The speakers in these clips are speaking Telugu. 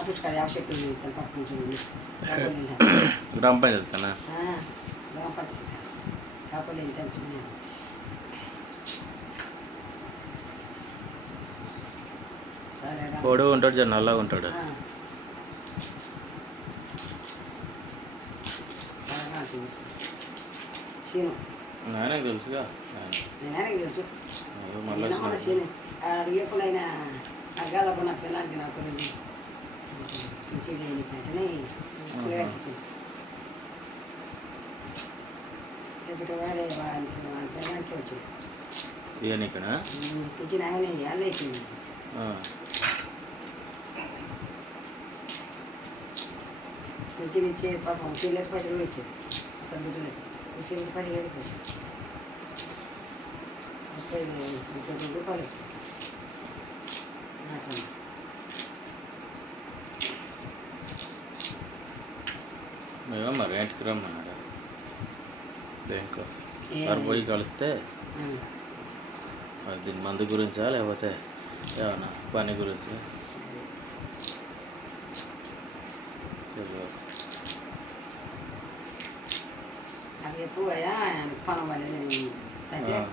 కాడ యాభై చెట్లు గ్రామ పంచాయతీ గ్రామ పంచాయతీ కాకపోతే చిన్న. పొడుగు ఉంటాడు జర నల్లగా ఉంటాడు. ఆయనకు తెలుసుగా? తెలుసు. మళ్ళీ అడిగేప్పుడు ఆయన నా పిల్లలకి నా కొడుకు మంచిగా వెంటనే ఇప్పుడు వాడే పిల్లలకి వచ్చింది ఇయనికనా ఇచ్చిన ఆయన అన్నీ ఇచ్చింది ఇచ్చి ఇచ్చే పాపం పిల్లలకి పైసలు కూడా ఇచ్చేది అతని బిడ్డలకి పిల్లలకి పైసలు వెళ్ళిపోయి ముప్పై ముప్పై రెండు రూపాయలు ఇచ్చింది నాకు మేమో మరి ఏంటికి రమ్మన్నాడు దేనికోసం? వారు పోయి కలిస్తే దీని మందు గురించా లేకపోతే ఏమన్నా పని గురించి? తెలియదు. అది ఎక్కువ అయ్యా పనం వల్ల అయితే ఆ.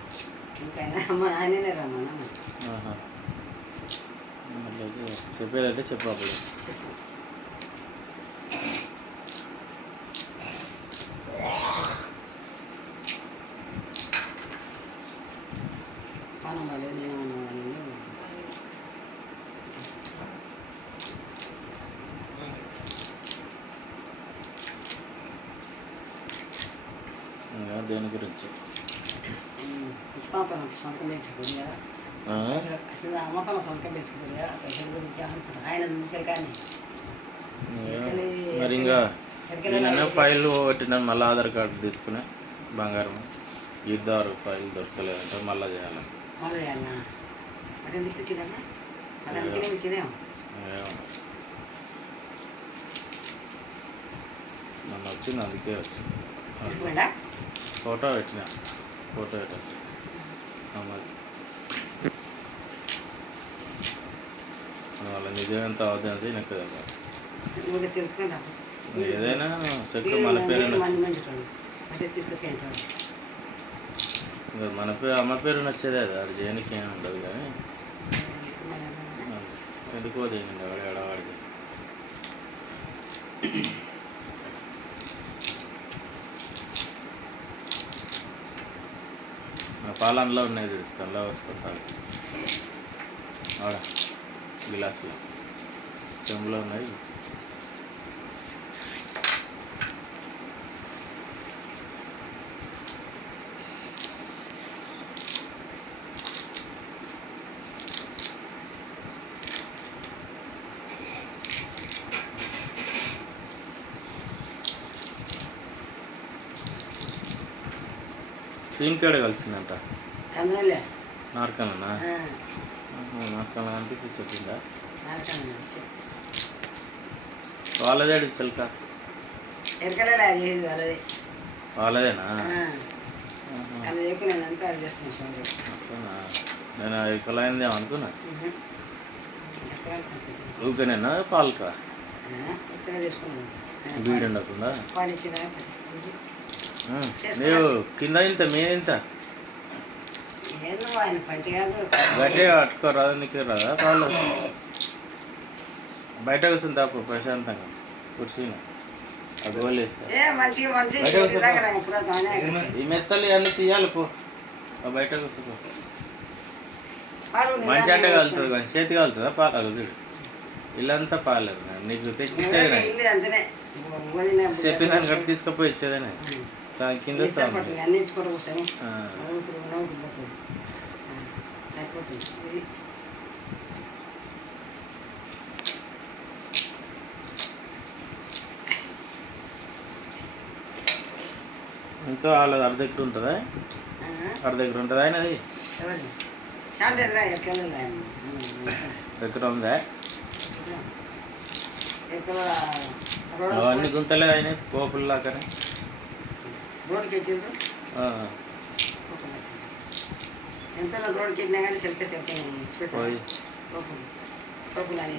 ఇంకైనా అమ్మ ఆయననే రమ్మన్నా ఆహా. మళ్ళీ చెప్పేదైతే చెప్పు అప్పుడు. చెప్పు పనం వల్ల నేను ఉన్నాను ఇంకా దేని గురించి సొంతం సొంతం పైసల గురించి అనుకుంటా ఆయన చూసారు కానీ. మరి ఇంకా నేనైనా ఫైల్ పెట్టినాను మళ్ళీ ఆధార్ కార్డు తీసుకుని బంగారం ఇద్దరు ఫైల్ దొరకలేదు అంటే మళ్ళీ చేయాలి? మళ్ళీ ఎందుకు అది అందుకనే. మొన్న వచ్చింది అందుకే వచ్చింది. ఫోటో పెట్టిన. ఫోటో వాళ్ళ నిజం ఎంత అవుతుంది నాకు. నువ్వు తెలుసుకుంటా ఏదైనా చెక్క మన పేరు అంటే మన పేరు అమ్మ పేరు నచ్చేదే అది. అది చేయడానికి ఏమి ఉండదు కానీ. ఎందుకో దేని ఎవడ ఎడవాడికి పాలనలో ఉన్నాయి తెలుస్తాను వేసుకుంటాను ఆడ గిలాసులో. చెంబులో ఉన్నాయి సీన్ కాడ కలిసిందంట. నార్కన్నా నార్కన్నా అనిపిస్తే చెప్పిందా వాళ్ళదే చిలక? వాళ్ళదేనా? నేను అది ఎక్కువైందేమో అనుకున్నా? ఊకేనేనా పాలక? ఆ, నీవు కింద ఇంత మీద ఇంత? గట్టిగా కట్టుకోరాదు నీకు రాదా పాలు బయట కూర్చుని తప్పు ప్రశాంతంగా. కుర్చీని. ఆ గోలు వేస్తా. ఏ మంచిగా మంచి బయట కూర్చో. ఇప్పుడు దానే ఈ మెత్తలు అన్నీ తీయాలి పో. బయట కూర్చోపో పాలు మనిషి అంటే కలుతుంది కానీ చేతి కలుతుందా? పాలు చూడు. ఇల్లంతా పాలేదు నీకు అంతనే. వదిన చెప్పిన తీసుకుపోయి ఇచ్చేదే దాని కింద అన్ని వస్తాయి సరిపోతుంది. ఎంతో వాళ్ళది అర్ధ దగ్గర ఉంటుందా అర్ధ దగ్గర ఉంటుందా? చాలా ఎదురా ఎక్కడ ఉందా ఎక్కడ? అవన్నీ గుంతలే ఆయన పోపుల్లాకనే రోడ్కి ఎక్కిండ్రు ఎంత రోడ్కి ఎక్కినా కానీ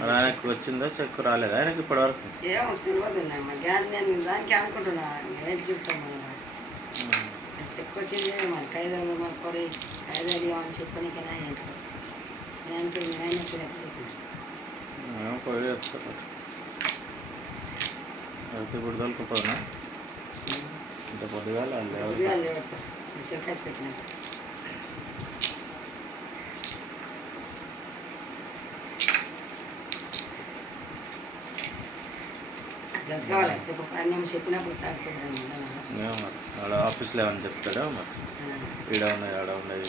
మరి ఆయనకు వచ్చిందో చెక్కు రాలేదు? ఆయనకి ఇప్పటివరకు? ఏమో తెలియదు గ్యాస్ నేను దానికి అనుకుంటున్నా. ఏంటికి ఇస్తాం మనం చెక్కు వచ్చింది మరి ఖైదాలు మరి పొడి ఖైదాలు ఏమని చెప్పనికైనా ఏంటో నేను నేను అయితే ఇప్పుడు దొరకపోయినా ఇంత పొద్దుగా లేవు చెక్కు పెట్టినట్టు అట్లా కావాలి చెప్పు అన్యం చెప్పినప్పుడు తాగుతుంది ఏమో మరి ఆడ ఆఫీస్లో ఏమని చెప్తాడో మరి ఈడ ఉన్నాయి ఆడ ఉన్నాయి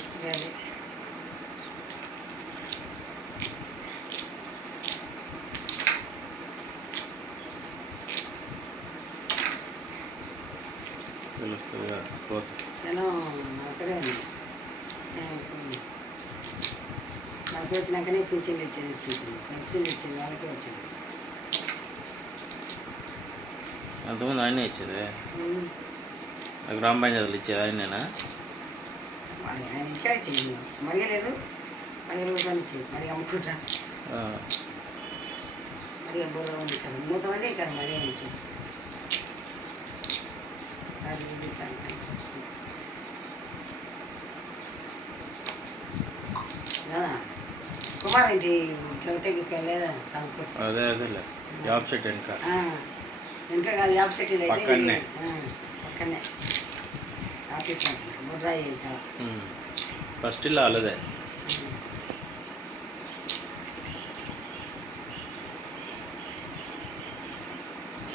నేను అక్కడే నాకు వచ్చినాకనే పింఛన్లు ఇచ్చేది స్కూల్ పెన్షన్ ఇచ్చేది వాళ్ళకే వచ్చింది. అంతకుముందు ఆయనే ఇచ్చేది? గ్రామ పంచాయతీలు ఇచ్చేది ఆయనేనా? ఆయన ఇక్కడ ఇచ్చేది. మడిగలేదు మడిగలు కూడా ఇచ్చేది. మడిగ అమ్ముకుంటా. మడిగ ఉంది ఇక్కడ మూత మంది ఇక్కడ మడిగ నుంచి ఇది తాను. లేదా అదే అదేలే జాబ్ సెట్ వెనక ఇంకా కాదు జాబ్ సెట్ ఇది పక్కనే. పక్కనే ఆఫీస్ బుర్రాయి ఫస్ట్ ఇలా వాళ్ళదే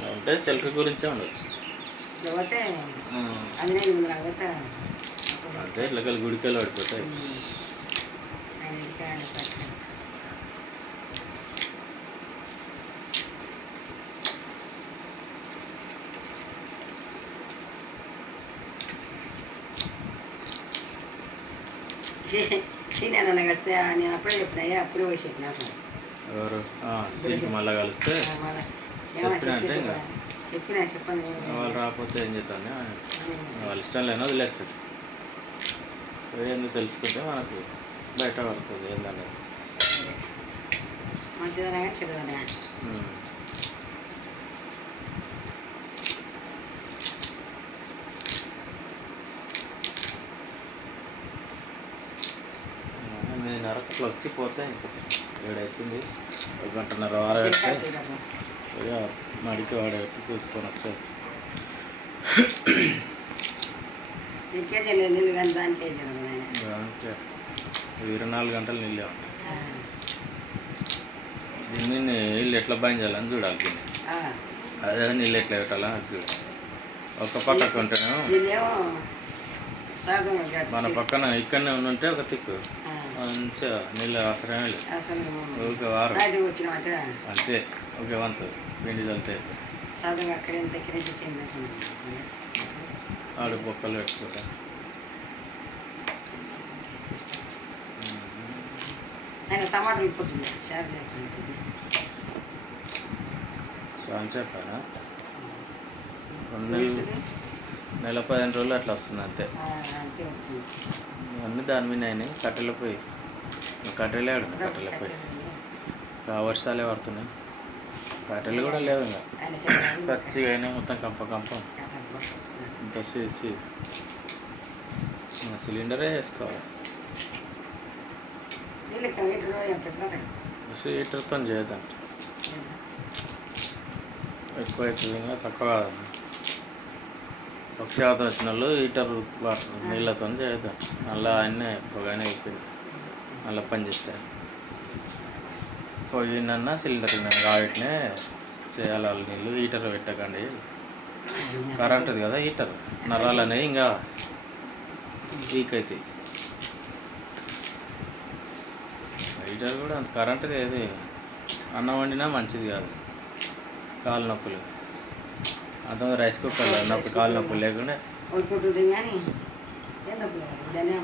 అంటే సెల్ఫీ గురించే ఉండొచ్చు అంతే ఇళ్ళకెళ్ళి గుడికెళ్ళి పడిపోతాయి. నేను కలిస్తే నేను అప్పుడే చెప్పినా ఏ అప్పుడే పోయి చెప్పిన ఎవరు? మళ్ళీ కలిస్తే చెప్పినా. అంటే వాళ్ళు రాకపోతే ఏం చేస్తాను వాళ్ళ ఇష్టం లేని వదిలేస్తారు. ఏందో తెలుసుకుంటే మనకు బయట పడుతుంది ఏందనేది. అట్లా వచ్చి పోతే ఇంకా ఏడైతుంది. ఒక గంటన్నర వారం పెడితే ఇక మడికి వాడేట్టు చూసుకొని వస్తే. ఇరవై నాలుగు గంటలు నీళ్ళే ఉంటాయి. దీన్ని నీళ్ళు ఎట్లా బంద్ చేయాలని చూడాలి దీన్ని. అదే నీళ్ళు ఎట్లా పెట్టాలా అది చూడాలి. ఒక సాధన మన పక్కన ఇక్కడనే ఉంటే ఒక తిక్కు. మంచిగా నీళ్ళు అవసరమే లేదు. ఒక వారం. అంతే ఒకే వంత పిండి చల్లితే. ఆడు బొక్కలు పెట్టుకుంటా. ఆయన టమాటాలు ఇప్పుతుంది షార్ రెండు నెల పదిహేను రోజులు అట్లా వస్తుంది అంతే. అంతే వస్తుంది. అన్నీ దాని మీద అయినాయి. కట్టెల పోయి కట్టెలే ఆడు కట్టెల పోయి ఆ వర్షాలే పడుతున్నాయి కట్టెలు కూడా లేవు ఇంకా. పచ్చిగా అయినాయి మొత్తం కంప కంప. ఇంత చేసి సిలిండరే వేసుకోవాలి. హీటర్తో చేయదంట ఎక్కువ అవుతుంది ఇంకా తక్కువ కాదన్న ఒక శాతం వచ్చిన వాళ్ళు హీటర్ వాటర్ నీళ్ళతో చేయదంట మళ్ళీ ఆయన్నే పొగానే అయిపోయింది. మళ్ళీ పని చేస్తాయి పొయ్యినన్నా సిలిండర్ కాబట్టినే చేయాలి వాళ్ళు నీళ్ళు. హీటర్ పెట్టకండి. కరెంటుది కదా హీటర్. నరాలు అనేవి ఇంకా వీక్ అవుతాయి. హీటర్ కూడా అంత కరెంటుది ఏది అన్నం వండినా మంచిది కాదు. కాలు నొప్పులు. అంత రైస్ కుక్కర్లో నొప్పి కాలు నొప్పులు లేకుండా కొనుక్కుంటుంది కానీ ఏం డబ్బులు కాదు దాన్ని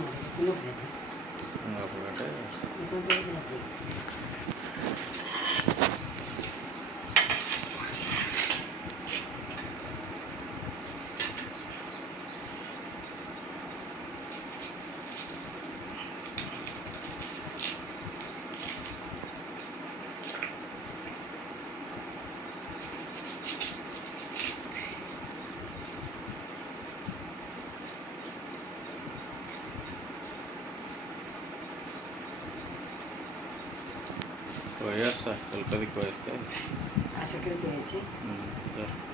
El código este. Ah, ¿Hace el?